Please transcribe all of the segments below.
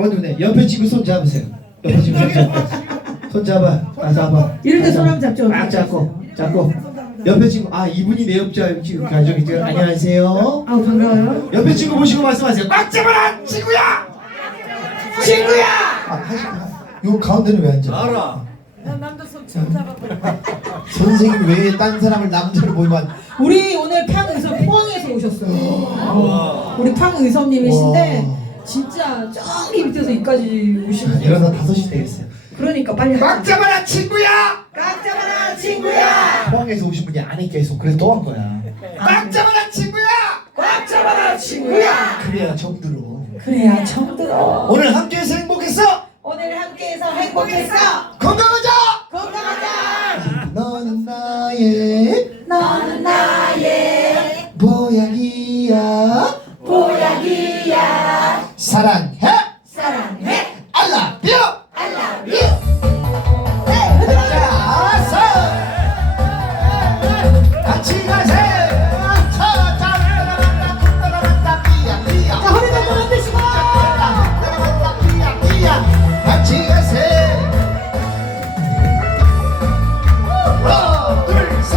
먼저 네 옆에 친구 손 잡으세요. 옆에 친구 손 잡아. 손 잡아. 다 잡아. 이럴 때다 손. 한번 잡죠. 딱 잡고 잡고. 옆에 친구 아 이분이 내 옆자 지금 가족이 죠 안녕하세요. 아우 반가워요. 옆에 친구 보시고 말씀하세요. 꽉 잡아라 친구야. 친구야. 아 하시. 요 가운데는 왜 앉아? 알아. 남자 손 잡아. 선생님 외에 딴 사람을 남자로 보이면 우리 오늘 팡의섭 포항에서 오셨어요. 우리 팡의섭님이신데 진짜 저기 밑에서 여기까지 오신 이러다 다섯 시 되겠어요. 그러니까 빨리 꽉 잡아라 친구야. 꽉 잡아라 친구야. 포항에서 오신 분이 안에 계속 그래서 또 한 거야. 꽉 잡아라 친구야. 꽉 잡아라 친구야. 그래야 정들어. 그래야 정 들어. 오늘 함께해서 사랑해. 사랑해. I love you. I love you. 네. 같이. 하나, 둘, 셋.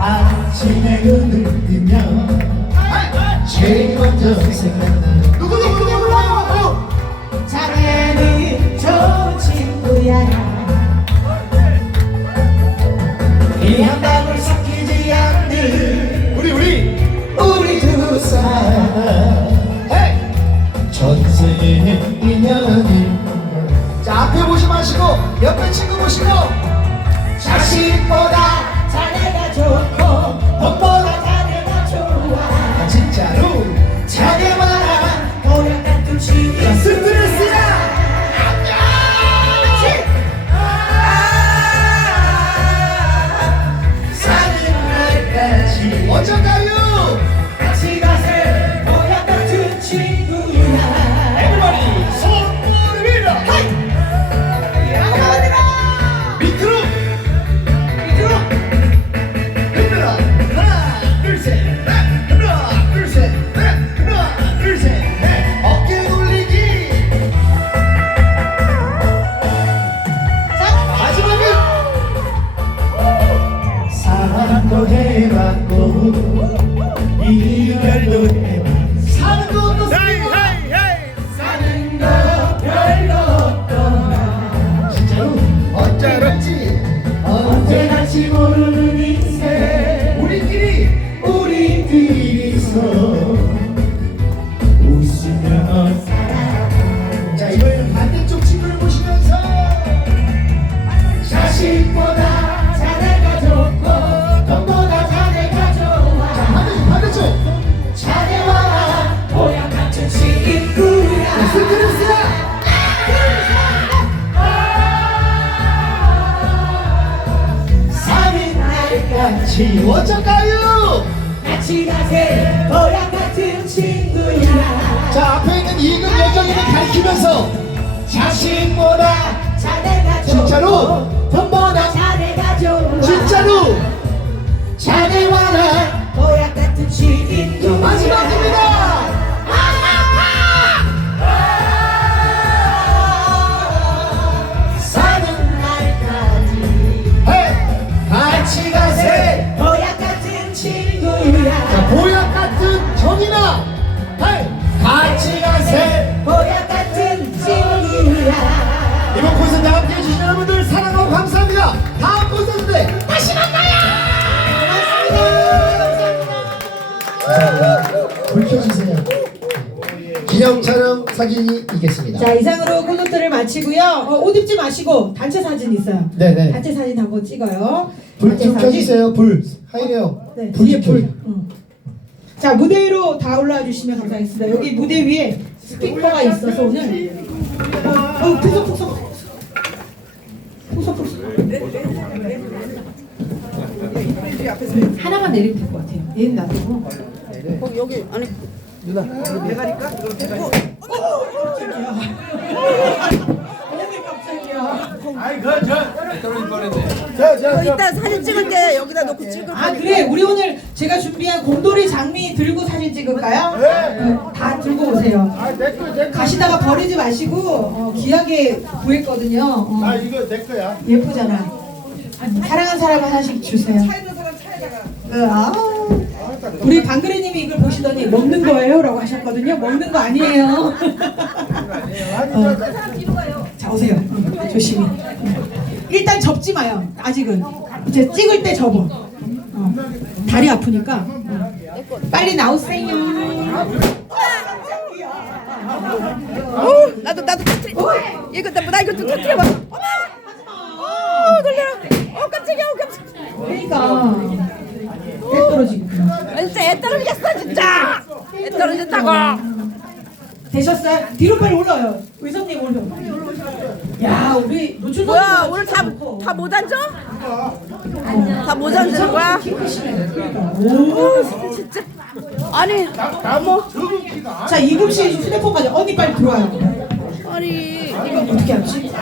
아침에 눈을 뜨면 제일 먼저 생각나는 누구 누구 친구야. 이한 방울 섞이지 않는 우리 우리 우리 두 사람! 전생의 인연이 자 앞에 보지 마시고 옆에 친구 보시고 자식 보 어쩔까요? 같이 가세. 보약 같은 친구야. 자 앞에 있는 이근 여정이를 가리키면서 자식보다 자네가 좋고 진짜로? 돈보다 자네가 좋아. 진짜로 자네 사진이 있겠습니다. 자 이상으로 콘서트를 마치고요 어, 옷 입지 마시고 단체 사진 있어요 네네. 단체 사진 한번 찍어요 불 단체 좀 사진. 켜주세요. 불. 하이래요. 네, 불좀 불. 켜주세요. 응. 자 무대 위로 다 올라와 주시면 감사하겠습니다. 여기 무대 위에 스피커가 있어서 오늘 어, 어 푸석푸석 푸석푸석 하나만 내리면 될 것 같아요. 얘는 놔두고 거기 여기 안에 어머 깜짝이야. 아이 그저 자, 자, 이따 사진 찍을 때 여기다 놓고 찍을 아 거니까. 그래 우리 오늘 제가 준비한 곰돌이 장미 들고 사진 찍을까요? 네. 어, 다 들고 오세요. 아, 내 거, 내 거. 가시다가 버리지 마시고 어, 귀하게 구했거든요. 어, 아, 이거 내 거야. 예쁘잖아. 사랑하는 사람 하나씩 주세요. 그, 아, 우리 방그레님이 이걸 보시더니 먹는 거예요라고 하셨거든요. 먹는 거 아니에요. 어. 자 오세요. 어, 조심히. 일단 접지 마요. 아직은. 이제 찍을 때 접어. 어. 다리 아프니까. 어. 빨리 나오세요. 어, 나도 나도 터트리. 이거 나, 나 이거 좀 터트려 봐. 어머. 어, 놀래라. 어, 깜짝이야. 어, 깜짝이야. 그러니까 애 떨어지고. 아, 진짜 애 떨어지겠어, 진짜. 애 떨어졌다고. 되셨어요? 뒤로 빨리 올라요. 의사님 올려. 야 우리 노출 뭐야, 오늘 다 다 못 앉아? 다 못 앉는 거야? 키 크시네. 그러니까. 오, 진짜. 아니, 나뭐 적은 키가. 자 이금 씨 휴대폰까지 언니 빨리 들어와요. 아니. 이거 어떻게 하지?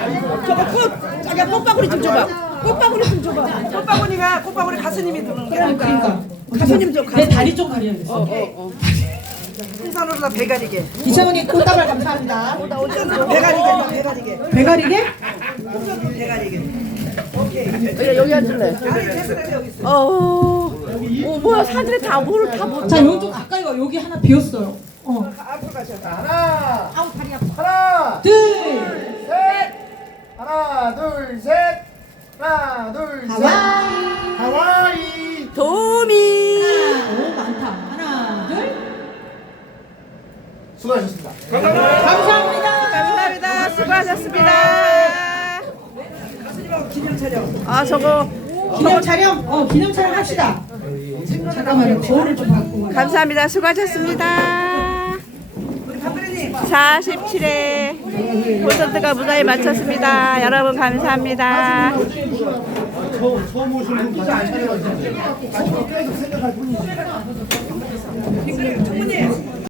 저거 꽃, 자기야 꽃바구니 좀 줘봐. 꽃바구니 좀 줘봐. 꽃바구니가 꽃바구니 가수님이 드는 거야. 그러니까. 가수님 좀내 다리 좀 가려야겠어. 풍선으로 배 가리게. 이창훈님 꽃다발 감사합니다. 배 가리게, 배 가리게. 배가리게? 여기, 여기 앉을래. 어, 어, 뭐야, 사진에 다 뭐를 다 못. 자 여기 좀 가까이 와. 여기 하나 비었어요. 어. 하나. 하나. 둘. 셋. 하나, 둘, 셋. 하나, 둘, 셋. 수고하셨습니다. 아, 저거. 기념 촬영. 어 기념 촬영 합시다. 잠깐만요. 거울을 좀 바꾸고. 감사합니다. 수고하셨습니다. 47회 콘서트가 무사히 마쳤습니다. 여러분 감사합니다. 처음 오신 분 진짜 안 생각할 뿐이지.